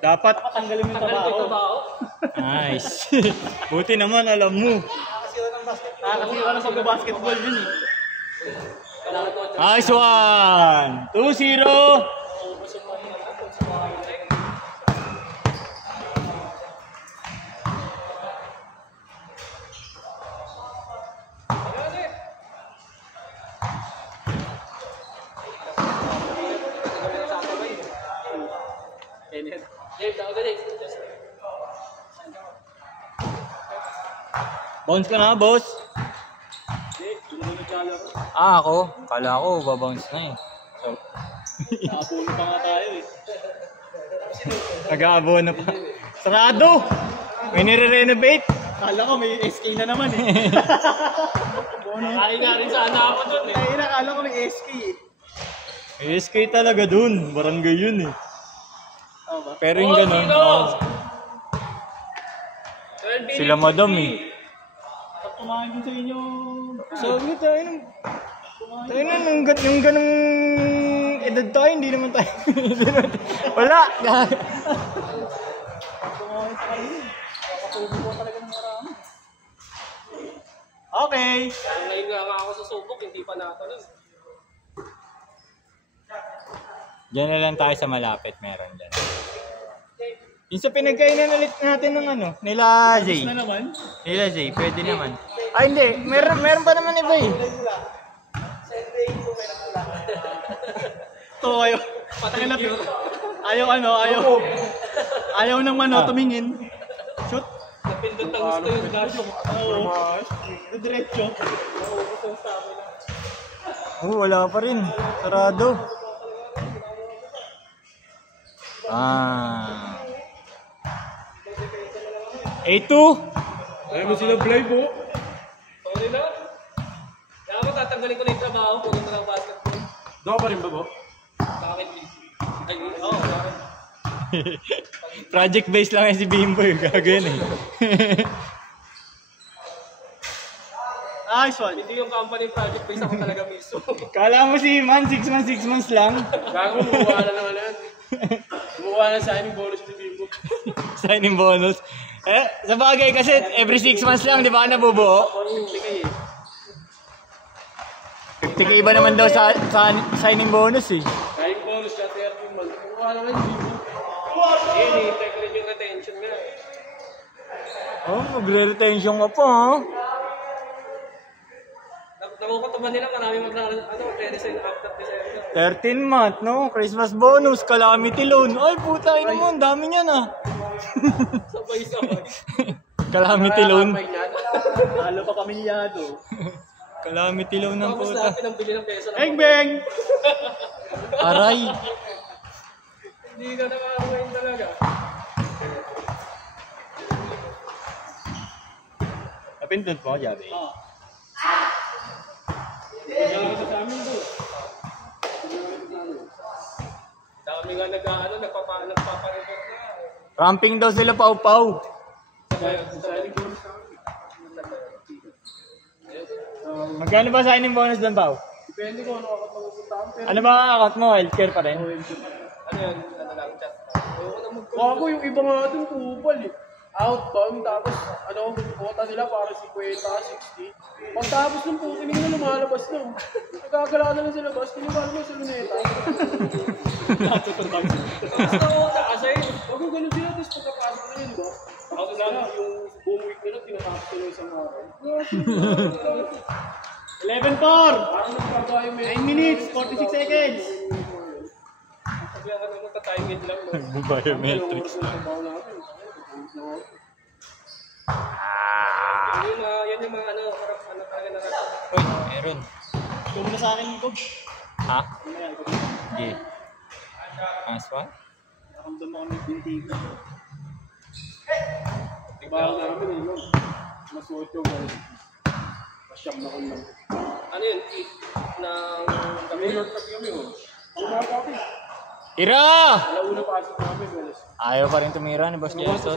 Dapat tanggalin mo yung trabaho. Nice. Buti naman alam mo. Nakakasiwa na sa basketball yun eh. Nice one. 2-0. Bounce ka na, boss. Ako? Kala ko, babounce na eh. So, Nakapuno pa nga tayo eh. nag-aabono pa. Sarado! May nire-renovate. Kala ko may SK na naman eh. Kaya na rin sana ako dun eh. Kaya na, kala ko may SK eh. May SK talaga dun. Barangay yun eh. Ba? Pero yung ganun. Sila madam eh. Pag kumain din sa inyo. Sabi tayo nung... Tayo na, yung ganung edad tayo, hindi naman tayo. Wala! Kumain sa kanina. Nakapulog ko talaga ng marami. Okay! Ngayon nga ako sa subok, hindi pa natanong. Diyan na lang tayo sa malapit, meron dyan. Yung sa pinagkainan ulit natin ng ano, nila Zay. Na naman? Nila Zay, pwede naman. Ay hindi, meron pa naman iba eh. Ito kayo. Patay na. Ayaw nang tumingin. Shoot. Napindot ang gusto yung gasyo. Oo. Diretso. Wala pa rin. Sarado. A2. Ayaw mo sila Blay po. Sorry na. Kaya mo tatanggalin ko na yung trabaho. Puno ko ng basketball. Doon pa rin ba po? Bakit? Ay, oo. Project based lang si Bimbo yung gagawin eh. Nice one. Hindi yung company project based ako talaga mismo. Kala mo si Man, 6 months lang. Gago, bumuha na naman yan. Bumuha na signing bonus ni Bimbo. Signing bonus. Sa bagay kasi every 6 months lang, di ba nabubuo? 50K iba naman daw sa signing bonus eh. Signing bonus ka 13 months. Bumuha naman yung Bimbo. Hintay ko rin yung retention nga. Magre-retention ka pa ha? Nakukutuban nila marami mag-resign after December. 13 month, no? Christmas bonus, calamity loan. Ay, puta, ino mo, ang dami niyan ah. Sabay-sabay. Calamity loan. Halo pa kami niyado. Calamity loan ng Tapos puta. natin ang bili ng peso. Bang bang! Aray! Hindi ka nakakawain talaga. Napindot mo, Javi? Oo. Kaya sa amin doon. Dami nga nagpapareport na. Ramping daw sila pau-pau. Magkano ba signing bonus doon, Pau? Depende kung ano akot mag-usuntahan. Ano ba ang account mo? Healthcare pa rin? Ano yan? Ano lang chat? Ako yung iba nga doon kupal eh. Outbound tapos quota nila para 50, 60. Pagtapos ng puto nila lumalabas na. Nagagala na lang sila bas, kiniwala sa luneta. Basta quota kasi, huwag yung ganun sila, tapos pagkapasok na yun, diba? Ako lang yung buong week nila, tinatapos ko lang isang araw. 11-4! Parang nagbabayo may 9 minutes, 46 seconds! Sabi ang nagtatiming lang. Biometrics. Yan yung mga ano talaga na natin. Uy, meron. Ikaw muna sa akin, Bob. Ha? Sige. Aswa? Nakaramdam ako ng bintigo. Tigbaho namin eh, no? Masuot yung pasyam na ko lang. Ano yun? Ng kami? Kami yun. Una pa ako. Tira! Alauna pa asok namin, Weles. Ayaw pa rin tumira ni Boss Jason.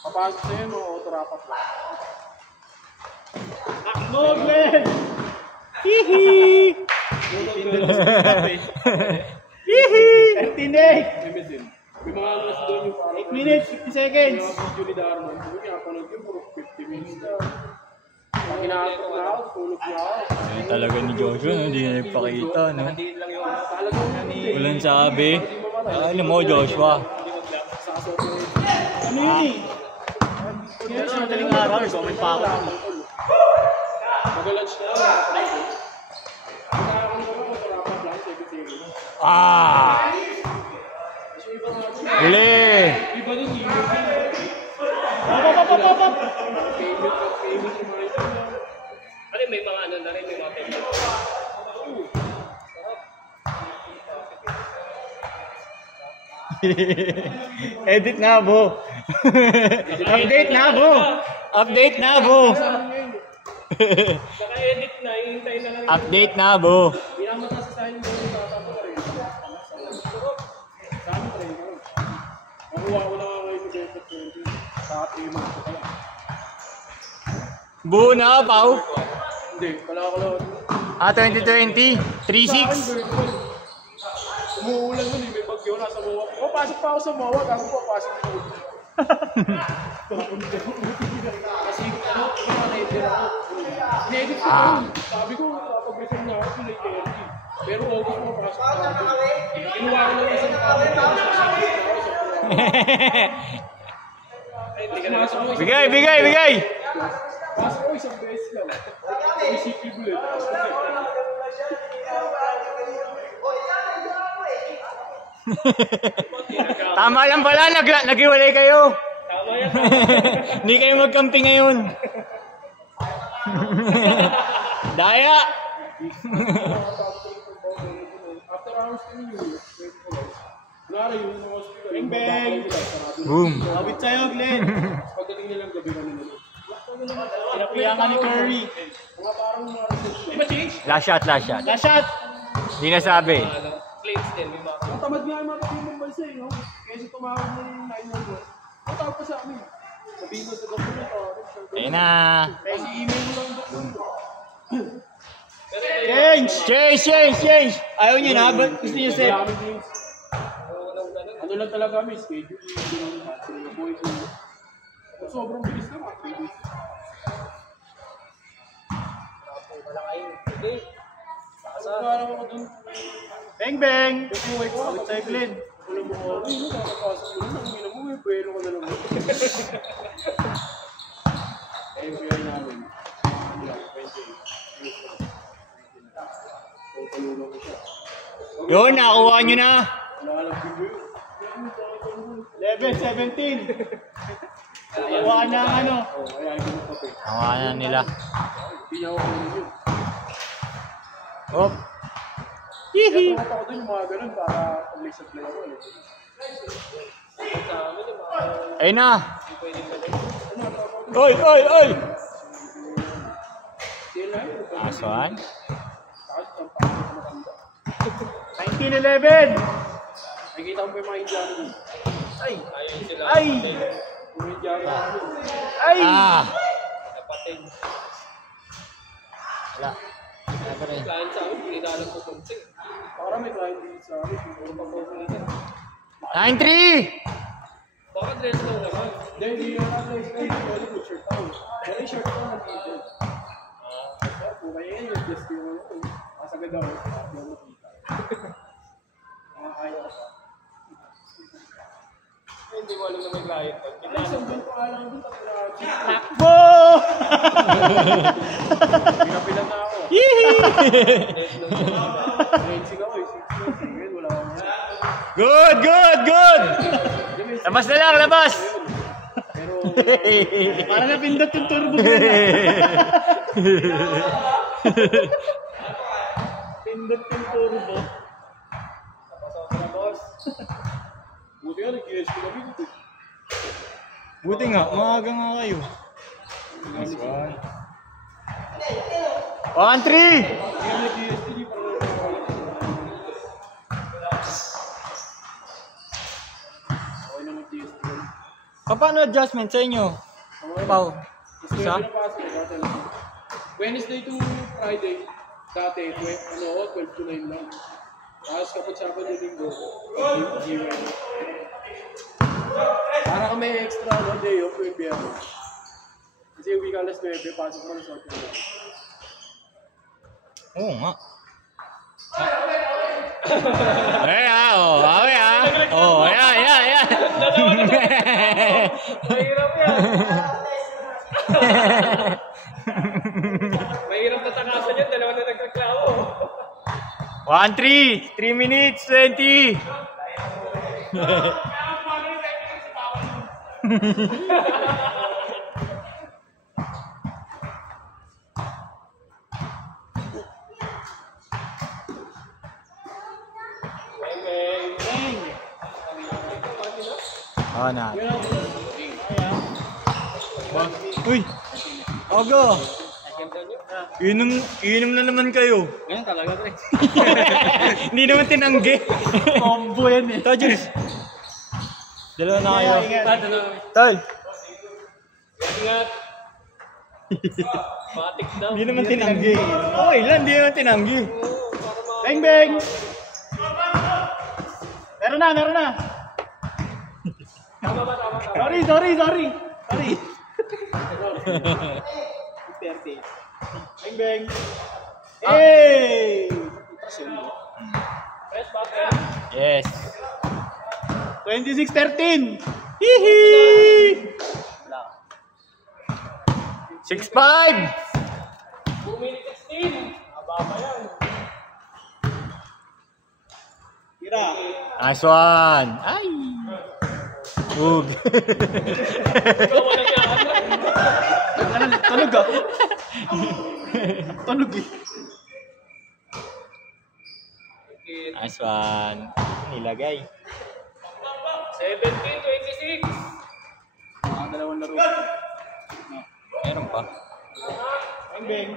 Papasok na yun, auto-rapat lang. Akmo, Glenn! Hihi! Hihi! MSN. May mga ano kasi doon yung parang 8 minutes, 50 seconds. yung mga video ni Darman. Yung pinapanood yung puro 50 minutes na. Pag hinahatak na ako, tulog na ako. Talaga ni Joshua, no? Hindi na nagpakita, no? Talagang Walang sabi. Alam mo, Joshua. Ano yun eh? Kaya sa madaling araw, comment pa ako. Mag-lunch na ako. Magkakaroon naman, matarapan lang, 7 seconds. Ah! Uli! Iba din yung Ano may mga ano na rin, may mga technique. Edit na, bo. Update na, bo. Update na, bo. Naka-edit na, hihintay na lang. Update na, bo. pinamata sa sa'yo yung tatapo ka rin. Saan pa rin? Nakuha ko na nga ngayon yung Delta 20 sa ating mga ko pala. Buo na, Pao. Hindi, pala ako lang. Ah, 2020. 3-6. Umuulan nun eh, may bagyo, nasa MOA. Oh, pasok pa ako sa MOA, gago po, pasok ko. Kasi ano, na-edit ako. In-edit ko yun. Sabi ko, kapag-resume na ako, tulay KLT. Pero August mo, pasok pa ako. Kinuha ko lang isang kapag Bigay, bigay, bigay. pasok ko isang beses lang. PCP bullet. Tama lang pala, naghiwalay kayo. Tama yan. Hindi kayo magkampi ngayon. Daya. After hours kami yun. Wala rin yung mga hospital. Bing bang! Boom. Abit sa'yo, Glenn. Pagdating nilang gabi kami na nun. Pinapiyangan ni Curry. Mga parang mga reception. Di ba change? Last shot, last shot. Last shot! Hindi nasabi. Ano, claims din, may mga... Ang tamad nga yung mga pagkimong bansa eh, no? Kaysa tumawag mo ng 911. Matawag pa sa amin. Sabihin mo sa doktor na to. Ayun na. Kasi email mo lang yung doktor. Change! Change, change, change! Ayaw nyo na, but gusto nyo safe. Marami things. Ano lang talaga kami, schedule. Sila boy ko. Sobrang bilis na mga 3 days. Wala kayo. Okay. Parang ako dun. Bang, bang! Buhay ko, abit sa'yo, Glenn. Wala mo ako. Ay, nakakapasok mo. Ang ina mo, may buwelo ka na naman. FBI namin. Ano lang, 20. Tulungan ko siya. Yun, nakakuha nyo na. Nakalagpin ko yun. 11, 17. Nakakuha na ang ano. Oo, kaya hindi mo kape. Nakakuha na nila. Hindi niya ako kunin yun. Hop. Kaya tumakot ako dun yung mga ganun para pag-supply ako. Sa amin, yung mga... Ayun na. Hindi pwedeng ganun. Oy, oy, oy! Sila yun. Last one. Tapos, ang pangit na matanda. 1911. Nakikita mo pa yung mga Indiano dun. Ay! Ayaw sila. Ay! Yung Indiano namin. Ay! Napatid. Wala. Wala pa rin. Client sa amin, pininalang ko konti. Para may client din sa amin. Siguro pa po. 9-3! Baka dress lang naman. Then, hindi yung address na yung pwede ko shirt ako. Pero yung shirt ko nandito. Kung kaya yun, yung just yung ano ko. Kasagad ako. Hindi ako makita. Kaya ko pa. Hindi ko alam na may client. Ano yung isang buwan ko alam doon, tapos na Takbo! pinapilan na ako. Yee! Racing ako eh. 6 months. Ngayon, wala akong Good, good, good! Labas na lang, labas! Pero, Para napindot yung turbo ko. Pindot yung turbo. napasok na boss. Buti nga, nag-GSP kami dito. Buti nga, maaga nga kayo. Nice one. 1-3! Hindi nga nag-GSP, di pa rin ako. Okay na nag-GSP. Paano adjustment sa inyo? Pau. Isa? Wednesday to Friday, dati, 12 to 9 lang. Tapos kapag Sabado Linggo, G1. Para ka may extra day off yung biyernes. Kasi yung week alas 9, pasok mo na sa hotel. Oo nga. Ay, oh, ay, oh, yeah. Mahirap yan. Mahirap na takasan yun, dalawa na nagreklamo. 1-3, 3 minutes, 20. Oh, na. Uy! Ogo! Inom na naman kayo. Ganyan talaga, pre. Hindi naman tinanggi. Combo yan eh. Tojus! Dalawa na kayo. Dalawa. Tol! Ingat. Matik daw. Hindi naman tinanggi. Okay lang, hindi naman tinanggi. Bang bang! Meron na! Tama ba? Sorry! 30. Bang bang! Hey! Press button. Yes. 26-13! Hihi! 6-5! 2 minutes 16. Haba pa yan. Tira! Nice one! Ay! Ug! Ikaw walang yan. Tunog ah! Tunog eh! Nice one! Nilagay. 17-26. Ang dalawang laro. Meron pa. Bang bang!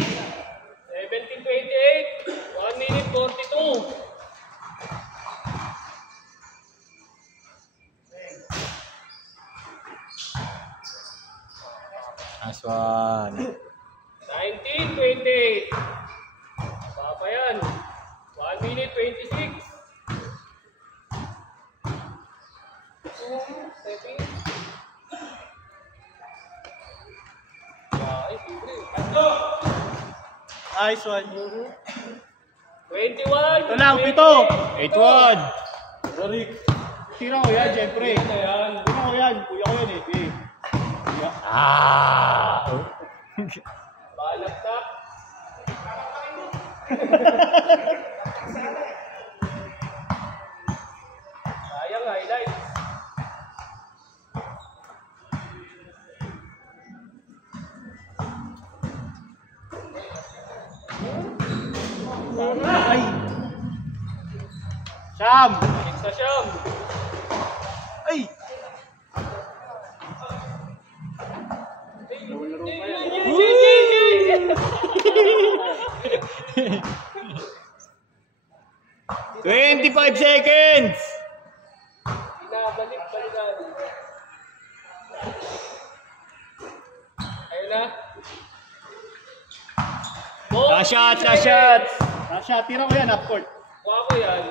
17-28. 1 minute 42. Nice one! 19-28. Haba pa yan. 1 minute 26. Nice one! 21. Ito lang, pito! 8-1! Sorry. Tira ko yan, Jeffrey. Tira ko yan. Kuya ko yan eh. Ah! Balat na. Sayang highlights. Ay! Siyam! Next na siyam. Ay! 25 seconds! Balikan. Ayun na. Last shot! Last shot! Rasha, tira ko yan, half court. Kuha ko yan.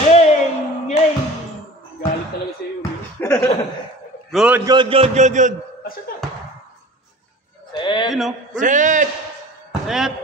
Hey! Hey! Galit talaga sa iyo. Good! Asa na? Set. Yun o. Set! Set!